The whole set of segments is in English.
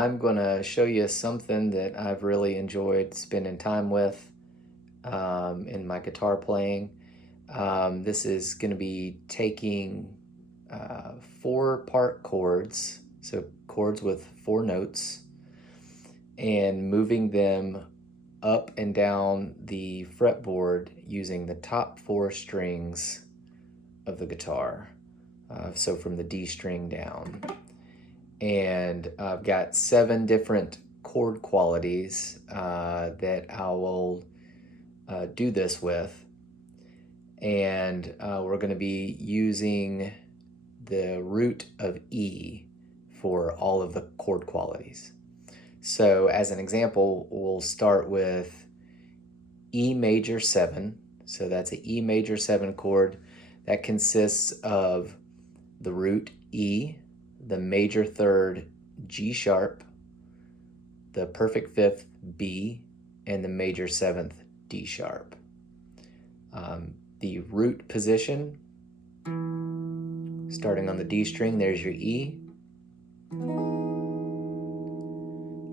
I'm going to show you something that I've really enjoyed spending time with in my guitar playing. This is going to be taking 4-part chords, so chords with 4 notes, and moving them up and down the fretboard using the top 4 strings of the guitar, so from the D string down. And I've got 7 different chord qualities that I will do this with. And we're going to be using the root of E for all of the chord qualities. So as an example, we'll start with E major 7. So that's an E major 7 chord that consists of the root E, the major 3rd G sharp, the perfect 5th B, and the major 7th D sharp. The root position, starting on the D string, there's your E.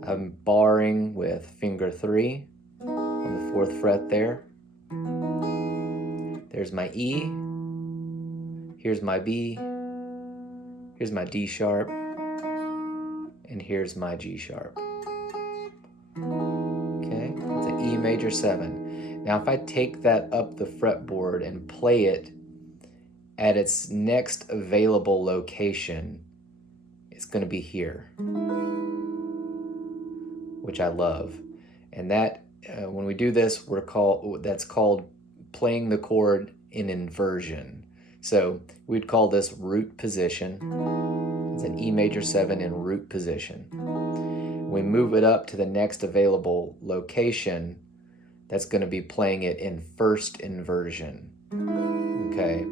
I'm barring with finger 3 on the 4th fret there. There's my E, here's my B, here's my D sharp, and here's my G sharp. Okay, it's an E major 7. Now if I take that up the fretboard and play it at its next available location, it's going to be here, which I love. And that, when we do this, that's called playing the chord in inversion. So we'd call this root position. It's an E major 7 in root position. We move it up to the next available location, that's going to be playing it in first inversion. Okay,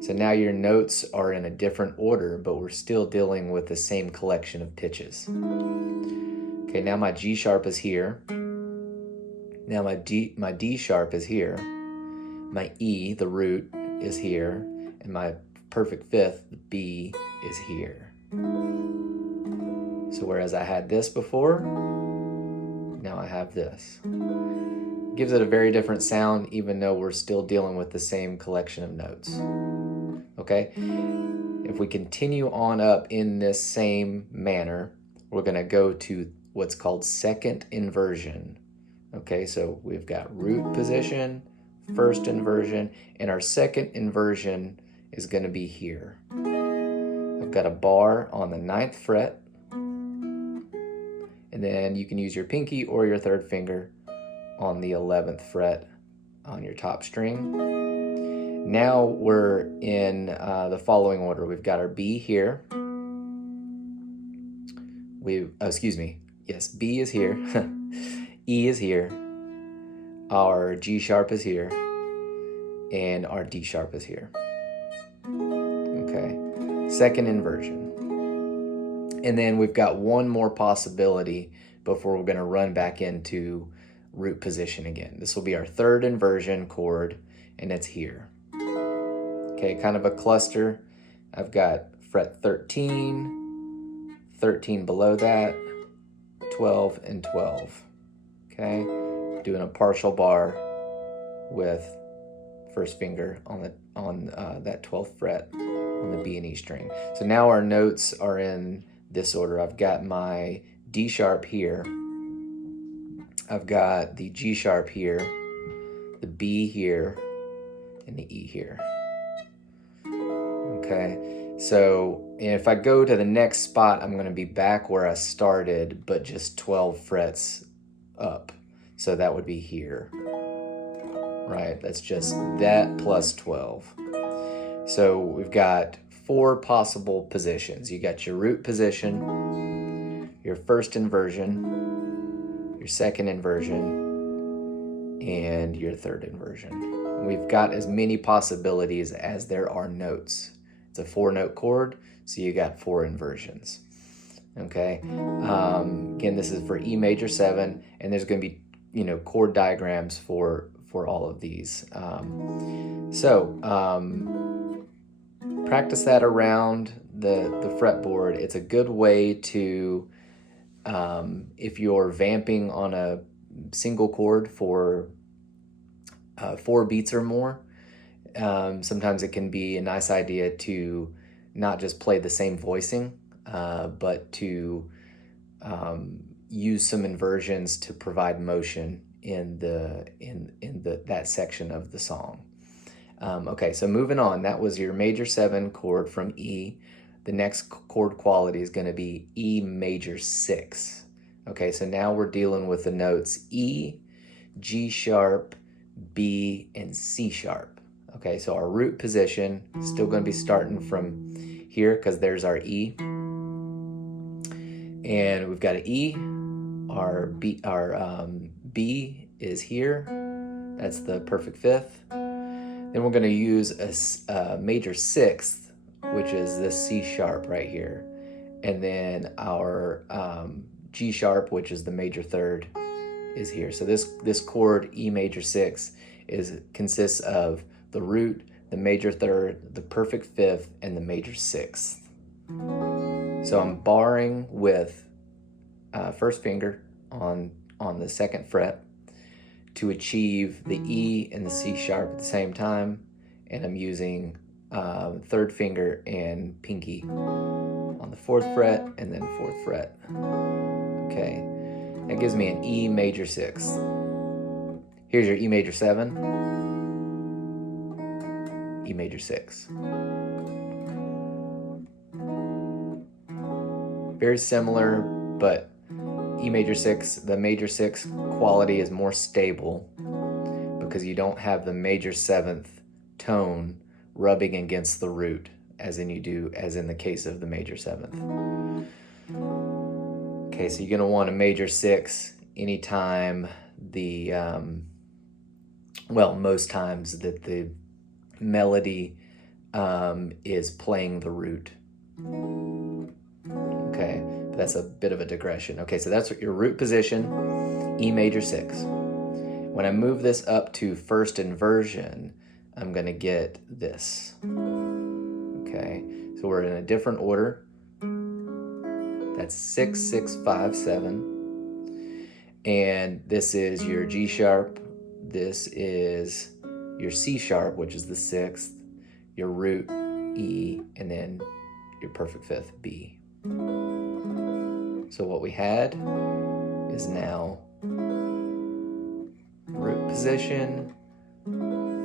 so now your notes are in a different order, but we're still dealing with the same collection of pitches. Okay, now my G sharp is here. Now my D sharp is here. My E, the root, is here. And my perfect 5th, the B, is here. So whereas I had this before, now I have this. Gives it a very different sound, even though we're still dealing with the same collection of notes. Okay? If we continue on up in this same manner, we're going to go to what's called second inversion. Okay, so we've got root position, first inversion, and our second inversion is going to be here. I've got a bar on the 9th fret, and then you can use your pinky or your 3rd finger on the 11th fret on your top string. Now we're in the following order. We've got our B here. B is here. E is here. Our G sharp is here. And our D sharp is here. Okay, second inversion. And then we've got one more possibility before we're going to run back into root position again. This will be our 3rd inversion chord, and it's here. Okay, kind of a cluster. I've got fret 13, 13 below that, 12, and 12. Okay, doing a partial bar with first finger on that 12th fret on the B and E string. So now our notes are in this order. I've got my D sharp here. I've got the G sharp here, the B here, and the E here. Okay, so if I go to the next spot, I'm going to be back where I started, but just 12 frets up. So that would be here. Right, that's just that plus 12. So we've got 4 possible positions. You got your root position, your first inversion, your second inversion, and your 3rd inversion. We've got as many possibilities as there are notes. It's a 4-note chord, so you got 4 inversions. Okay, again, this is for E major 7, and there's going to be chord diagrams for all of these. Practice that around the fretboard. It's a good way to If you're vamping on a single chord for 4 beats or more, sometimes it can be a nice idea to not just play the same voicing, but to use some inversions to provide motion in that section of the song. Okay, so moving on, that was your major 7 chord from E. The next chord quality is going to be E major 6. Okay, so now we're dealing with the notes E, G sharp, B, and C sharp. Okay, so our root position is still going to be starting from here because there's our E. And we've got an E, our B is here. That's the perfect 5th. Then we're going to use a major 6th, which is this C sharp right here. And then our G sharp, which is the major 3rd, is here. So this chord, E major 6, consists of the root, the major 3rd, the perfect 5th, and the major 6th. So I'm barring with first finger on the 2nd fret to achieve the E and the C sharp at the same time, and I'm using 3rd finger and pinky on the 4th fret and then 4th fret. Okay, that gives me an E major 6. Here's your E major 7, E major 6. Very similar, but E major 6, the major 6 quality is more stable because you don't have the major 7th tone rubbing against the root as in the case of the major 7th. Okay, so you're going to want a major 6 anytime most times that the melody is playing the root. Okay, but that's a bit of a digression. Okay, so that's your root position, E major 6. When I move this up to first inversion, I'm going to get this. Okay, so we're in a different order. That's 6, 6, 5, 7. And this is your G sharp. This is your C sharp, which is the 6th, your root, E, and then your perfect 5th, B. So what we had is now root position,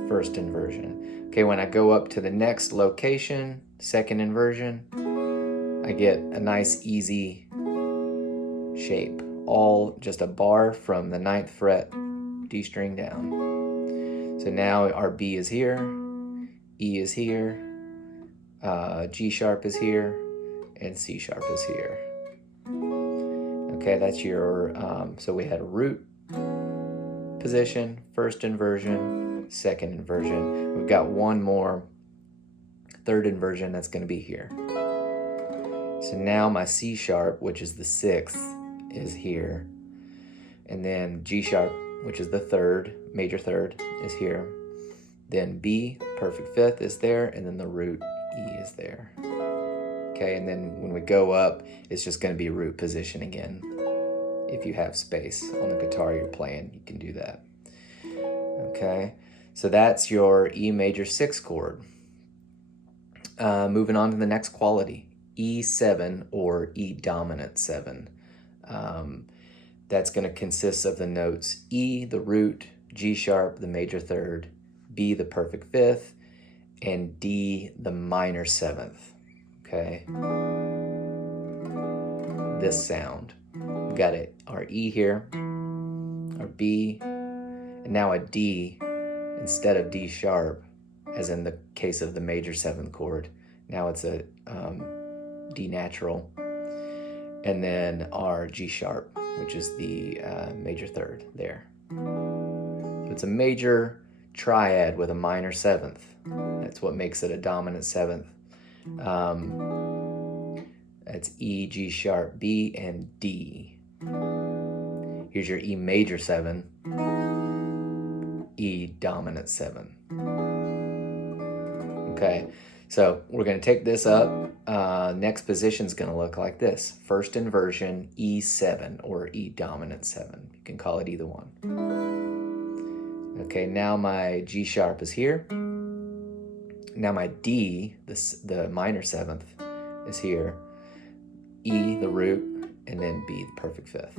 first inversion. Okay, when I go up to the next location, second inversion, I get a nice easy shape. All just a bar from the 9th fret, D string down. So now our B is here, E is here, G sharp is here, and C sharp is here. Okay, that's your, so we had a root position, first inversion, second inversion. We've got one more third inversion that's going to be here. So now my C sharp, which is the 6th, is here. And then G sharp, which is the 3rd, major 3rd, is here. Then B, perfect 5th, is there, and then the root E is there. Okay, and then when we go up, it's just going to be root position again. If you have space on the guitar you're playing, you can do that. Okay, so that's your E major 6 chord. Moving on to the next quality, E7 or E dominant 7. That's going to consist of the notes E, the root, G sharp, the major 3rd, B, the perfect 5th, and D, the minor 7th. Okay, this sound. We've got our E here, our B, and now a D instead of D sharp, as in the case of the major 7th chord. Now it's a D natural, and then our G sharp, which is the major 3rd there. So it's a major triad with a minor 7th. That's what makes it a dominant 7th. That's E, G sharp, B, and D. Here's your E major 7, E dominant 7. Okay, So we're going to take this up. Next position is going to look like this. First inversion, E7 or E dominant 7. You can call it either one. Okay, now my G sharp is here. Now my D, the minor 7th, is here. E, the root, and then B, the perfect 5th.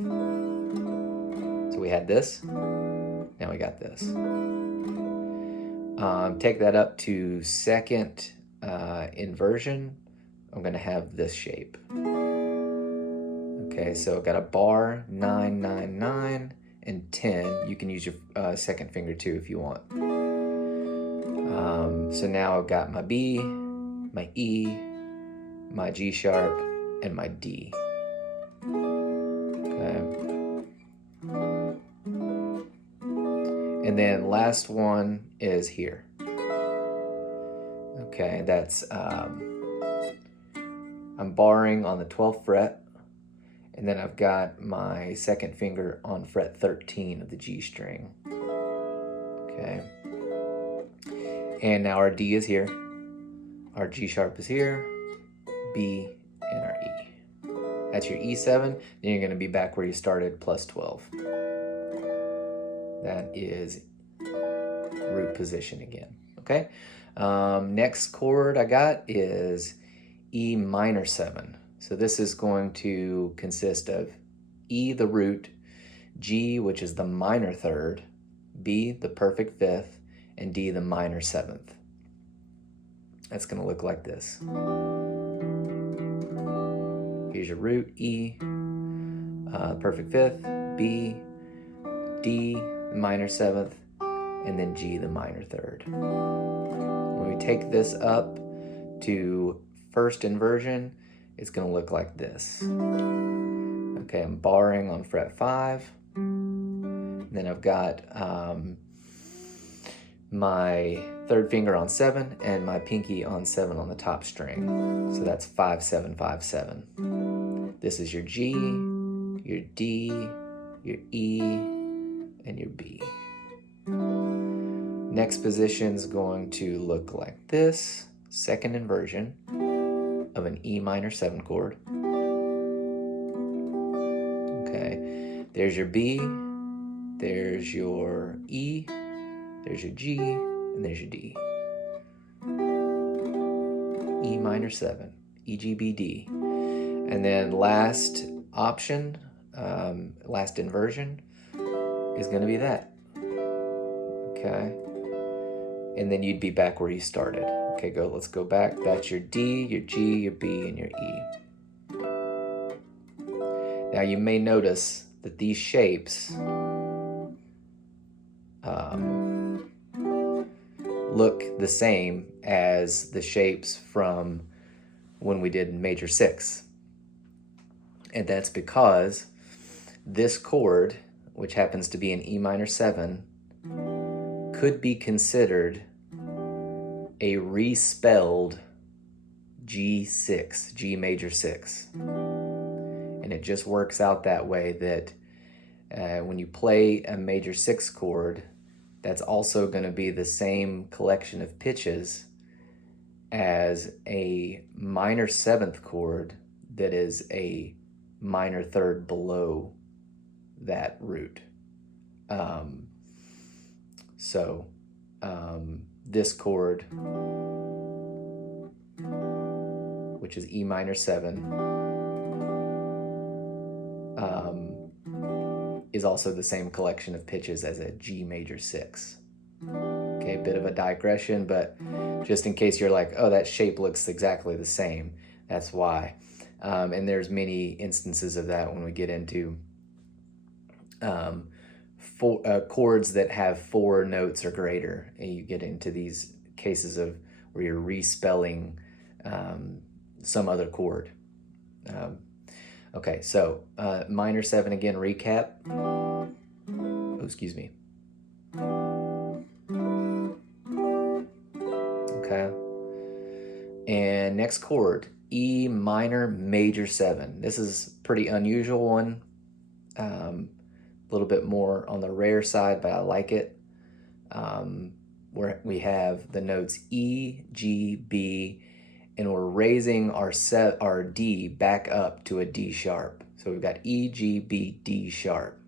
So we had this. Now we got this. Take that up to second inversion. I'm going to have this shape. Okay, so I've got a bar, 9, 9, 9, and 10. You can use your second finger too if you want. So now I've got my B, my E, my G sharp, and my D. Okay. And then last one is here. Okay, that's, I'm barring on the 12th fret, and then I've got my second finger on fret 13 of the G string. Okay. And now our D is here, our G sharp is here, B, and our E. That's your E7, then you're going to be back where you started, plus 12. That is root position again, okay? Next chord I got is E minor 7. So this is going to consist of E, the root, G, which is the minor 3rd, B, the perfect 5th, and D, the minor 7th. That's going to look like this. Here's your root, E, perfect 5th, B, D, the minor 7th, and then G, the minor 3rd. When we take this up to first inversion, it's going to look like this. Okay, I'm barring on fret 5. Then I've got my 3rd finger on 7 and my pinky on 7 on the top string. So that's 5, 7, 5, 7. This is your G, your D, your E, and your B. Next position is going to look like this. Second inversion of an E minor 7 chord. Okay, there's your B, there's your E, there's your G, and there's your D. E minor 7, E, G, B, D. And then last option, last inversion is going to be that. Okay. And then you'd be back where you started. Okay, let's go back. That's your D, your G, your B, and your E. Now you may notice that these shapes look the same as the shapes from when we did major 6. And that's because this chord, which happens to be an E minor 7, could be considered a respelled G6, G major 6. And it just works out that way that when you play a major 6 chord, that's also going to be the same collection of pitches as a minor 7th chord that is a minor 3rd below that root. This chord, which is E minor 7, is also the same collection of pitches as a G major 6. Okay, a bit of a digression, but just in case you're like, oh, that shape looks exactly the same, that's why. And there's many instances of that when we get into chords that have 4 notes or greater, and you get into these cases of where you're respelling some other chord. Okay, so minor 7 again, recap. Oh, excuse me. Okay. And next chord, E minor major 7. This is a pretty unusual one. A little bit more on the rare side, but I like it. we have the notes E, G, B, and we're raising our D back up to a D sharp. So we've got E, G, B, D sharp.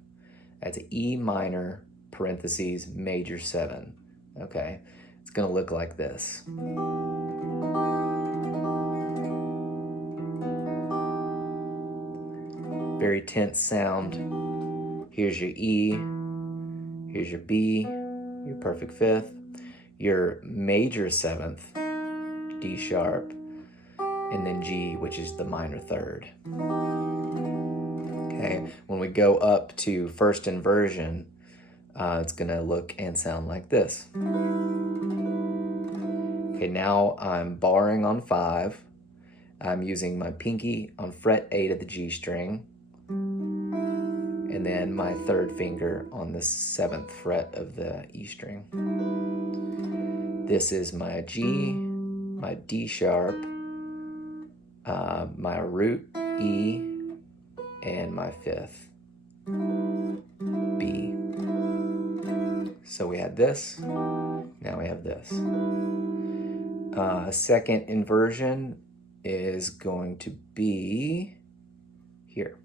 That's an E minor, parentheses, major 7. Okay, it's gonna look like this. Very tense sound. Here's your E, here's your B, your perfect 5th, your major 7th, D sharp, and then G, which is the minor 3rd. Okay, when we go up to first inversion, it's gonna look and sound like this. Okay, now I'm barring on 5. I'm using my pinky on fret 8 of the G string, and then my 3rd finger on the 7th fret of the E string. This is my G, my D sharp, my root E, and my 5th B. So we had this, now we have this. Second inversion is going to be here.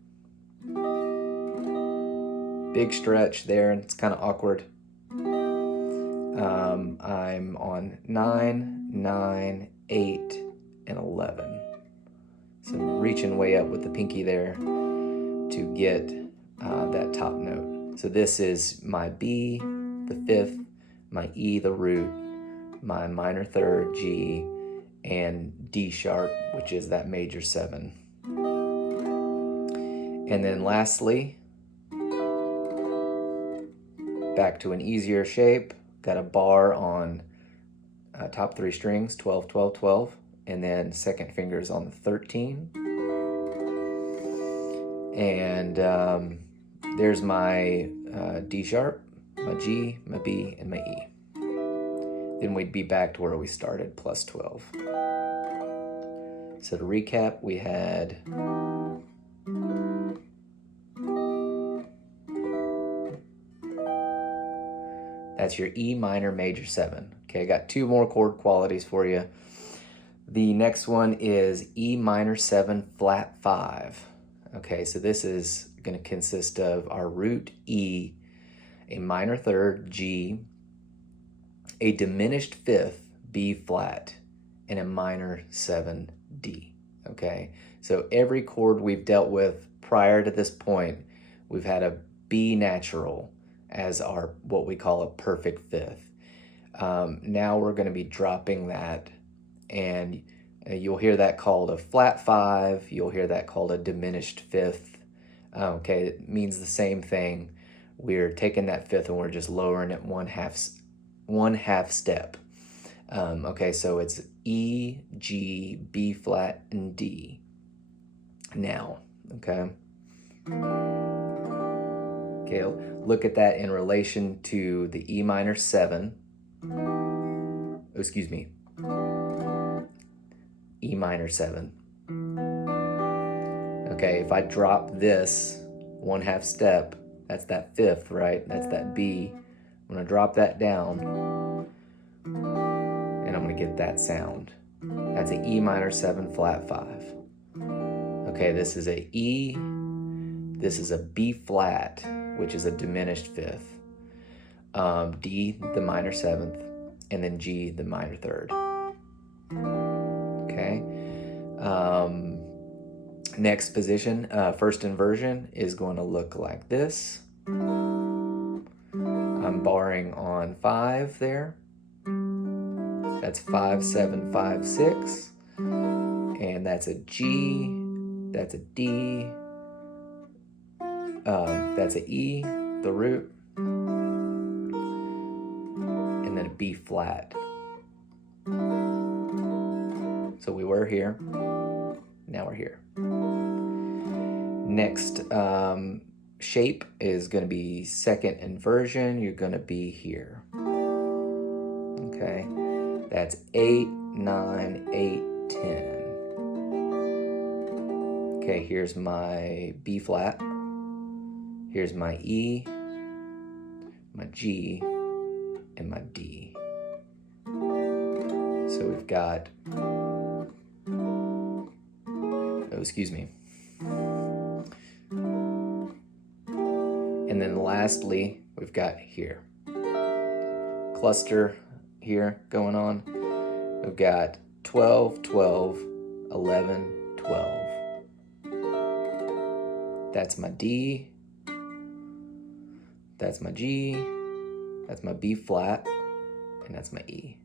Big stretch there, and it's kind of awkward. I'm on 9, 9, 8, and 11. So I'm reaching way up with the pinky there to get that top note. So this is my B, the 5th, my E, the root, my minor 3rd, G, and D sharp, which is that major 7. And then lastly, back to an easier shape. Got a bar on top 3 strings, 12, 12, 12, and then second fingers on the 13. And there's my D sharp, my G, my B, and my E. Then we'd be back to where we started, plus 12. So to recap, we had that's your E minor major 7. Okay, I got 2 more chord qualities for you. The next one is E minor 7 flat 5. Okay, so this is going to consist of our root E, a minor 3rd G, a diminished 5th B flat, and a minor 7 D. Okay, so every chord we've dealt with prior to this point, we've had a B natural as our what we call a perfect 5th. Now we're going to be dropping that, and you'll hear that called a flat 5. You'll hear that called a diminished 5th. Okay, it means the same thing. We're taking that 5th and we're just lowering it one half step. Okay, so it's E, G, B flat, and D. Now, okay. Okay, look at that in relation to the E minor 7. Oh, excuse me. E minor 7. Okay, if I drop this one half step, that's that 5th, right? That's that B. I'm gonna drop that down, and I'm gonna get that sound. That's an E minor 7 flat 5. Okay, this is a E, this is a B flat, which is a diminished 5th, D, the minor 7th, and then G, the minor 3rd. Okay. Next position, first inversion is going to look like this. I'm barring on 5 there. That's 5, 7, 5, 6. And that's a G, that's a D, that's a E, the root, and then a B flat. So we were here, now we're here. Next shape is going to be second inversion. You're going to be here. Okay, that's 8, 9, 8, 10. Okay, here's my B flat. Here's my E, my G, and my D. So we've got, oh, excuse me. And then lastly, we've got here. Cluster here going on. We've got 12, 12, 11, 12. That's my D. That's my G. That's my B flat. And that's my E.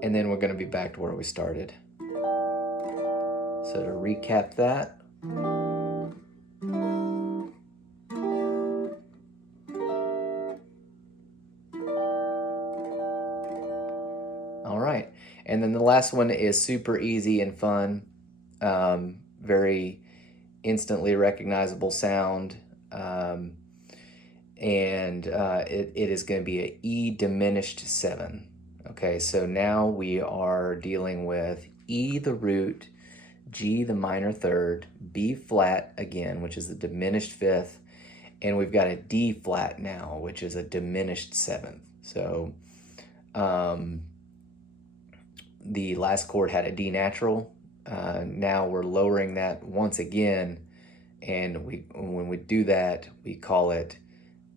And then we're going to be back to where we started. So to recap that, all right. And then the last one is super easy and fun, very instantly recognizable sound, and it is going to be an E diminished 7. Okay, so now we are dealing with E the root, G the minor third, B flat again, which is the diminished 5th, and we've got a D flat now, which is a diminished 7th. So the last chord had a D natural. Now we're lowering that once again, and when we do that, we call it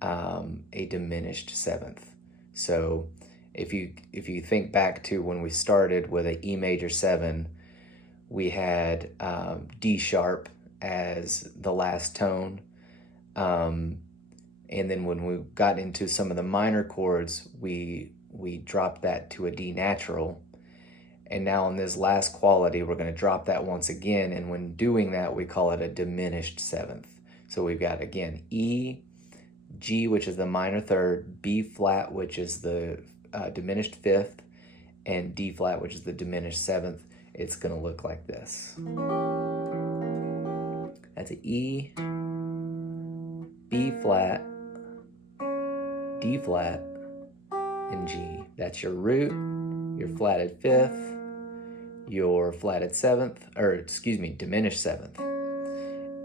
a diminished 7th. So if you think back to when we started with an E major 7, we had D sharp as the last tone, and then when we got into some of the minor chords, we dropped that to a D natural. And now in this last quality, we're going to drop that once again, and when doing that, we call it a diminished 7th. So we've got, again, E, G, which is the minor third, B flat, which is the diminished 5th, and D flat, which is the diminished 7th. It's going to look like this. That's an E, B flat, D flat, and G. That's your root, your flatted 5th, your flatted 7th, or excuse me, diminished 7th,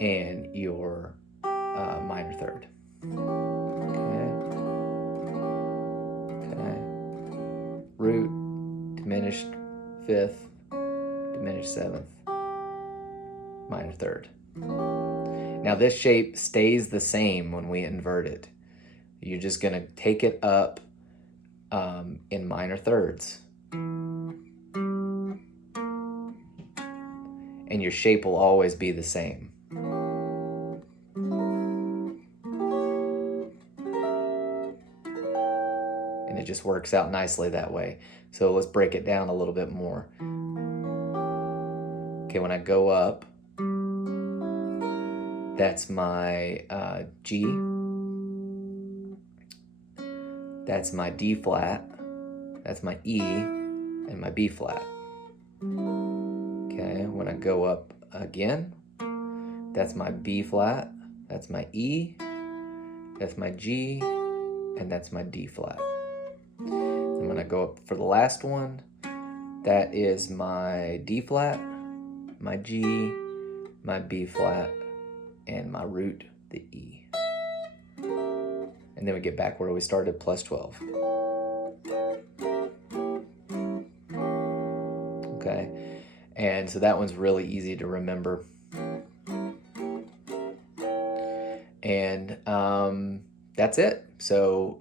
and your minor 3rd. Okay. Root, diminished 5th, diminished 7th, minor 3rd. Now this shape stays the same when we invert it. You're just going to take it up in minor thirds. And your shape will always be the same. And it just works out nicely that way. So let's break it down a little bit more. Okay, when I go up, that's my G. That's my D flat. That's my E and my B flat. Okay, when I go up again, that's my B flat, that's my E, that's my G, and that's my D flat. And when I go up for the last one, that is my D flat, my G, my B flat, and my root, the E. And then we get back where we started, plus 12. Okay. And so that one's really easy to remember. And that's it. So